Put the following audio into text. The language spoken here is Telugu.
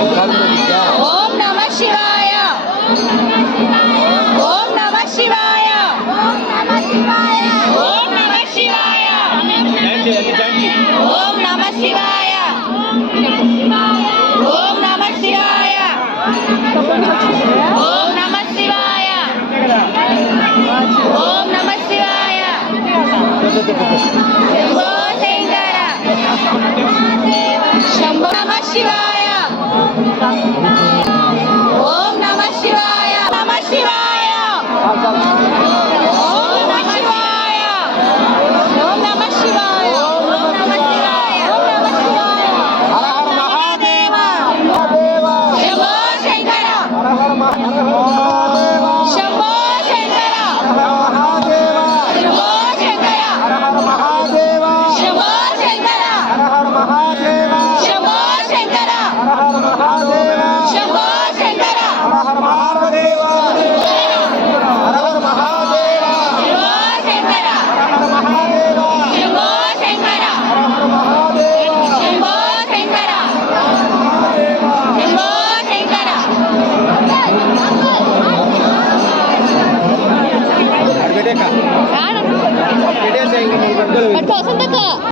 ఓం నమః శివాయ. ఓం నమః శివాయ. ఓం నమః శివాయ. ఓం నమః శివాయ. ఓం నమః శివాయ. ఓం నమః శివాయ. ఓం నమః శివాయ. ఓం నమః శివాయ. శంభో శంకర. శంభో నమః శివాయ. ఓం నమః శివాయ. నమః శివాయ. ఓం నమః శివాయ. ఓం నమః శివాయ. ఓం నమః శివాయ. ఓం నమః శివాయ. హర హర మహాదేవ. శంభో శంకర. శంభో శంకర. శంభో శంకర. శంభో శంకర. శంభో శంకర. శంభో శంకర. పెట్టేక